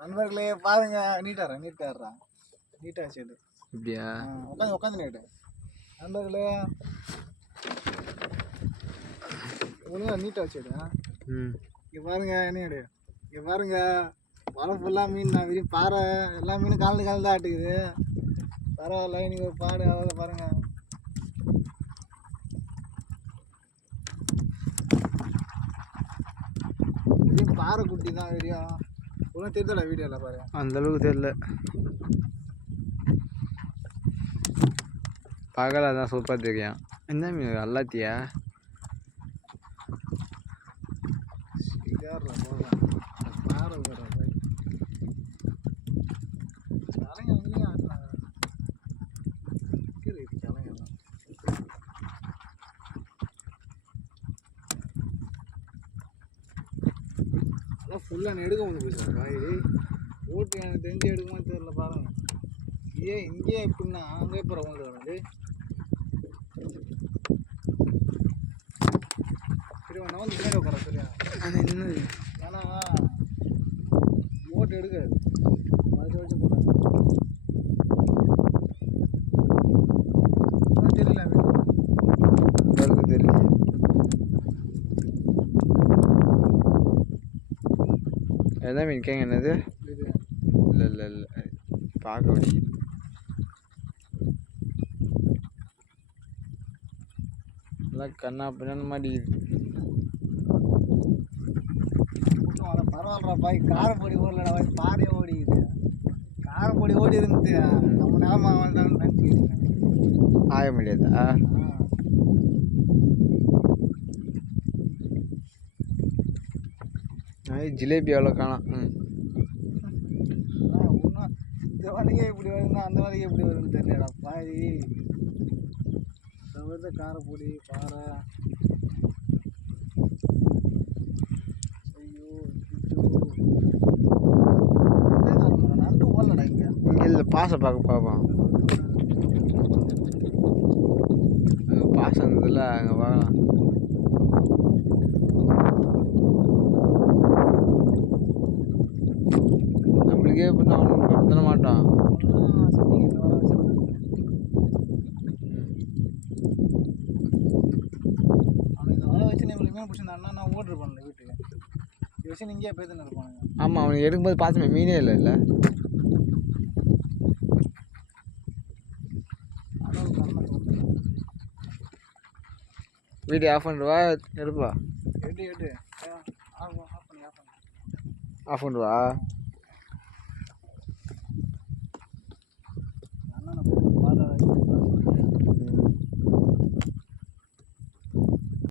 நண்பர்களே பாருங்க. நீட்டாரா நீட்டாடுறா நீட்டா வச்சுடு இப்படியா உட்காந்து உட்காந்து நீட்டு நண்பர்களே ஒழுங்கா நீட்டா ம். இங்கே பாருங்க என்ன இங்கே பாருங்க. வரம் ஃபுல்லாக மீன் நான் விரும்பி பாறை எல்லா மீனும் கலந்து கலந்து ஆட்டுக்குது. பரவாயில்ல இன்னைக்கு ஒரு பாடு அவ்வளோ பாருங்க. பாறை குட்டி தான் வெறியும் ஒன்றும் தெரிஞ்சல வீடியோவில் பாரு? அந்த அளவுக்கு தெரியல. பகல தான் சூப்பராக தெரியும். என்ன மீன் போகலாம் பாறை அதான் ஃபுல்லாக எடுக்க போய் சார் காய் ஓட்டு எனக்கு தெரிஞ்சு எடுக்குமா தெரியல பாருங்க. ஏன் இங்கேயே எப்படின்னா அங்கே போகிற கொண்டு வரது சரி நான் வந்து முன்னாடி உட்கார சரியா அது என்னது ஏன்னா ஓட்டு எடுக்காது. வச்சு வச்சு போடுறாங்க ஒண்ணும் தெரியல வீட்டுக்கு. அந்த அளவுக்கு தெரியல எதா மீன் கேங்க என்னது? இல்லை இல்லை இல்லை பார்க்க வடி எல்லாம் கண்ணா பின்னான்னு மாட்டிக்குது. பரவாயில்லடா பாய் காரப்பொடி ஓடலடா பாய் பாறையே ஓடிக்குது. காரப்பொடி ஓடி இருந்துச்சு நம்ம நிலமா வாழ்ந்தான்னு நினச்சிக்கிட்டு ஆய முடியாதா? அது ஜிலேபி எவ்வளோ காணோம். ம். இந்த வழியே இப்படி வருதுன்னா அந்த வழியே இப்படி வருதுன்னு தெரியலடா பாய் தவிர்த்த காரப்பொடி பாறை. பாசை பார்க்க பார்ப்போம் பாசம் இருந்ததுல அங்கே பார்க்கலாம் இப்போ நான் ஒன்றும் தர மாட்டோம் ஆமாம் அவனுக்கு எடுக்கும்போது பார்த்தோமே மீனே இல்லை இல்லை. வீடியோ ஆஃப் பண்ணிடுவா எடுப்பா. ஆஃப் பண்ணிடுவா?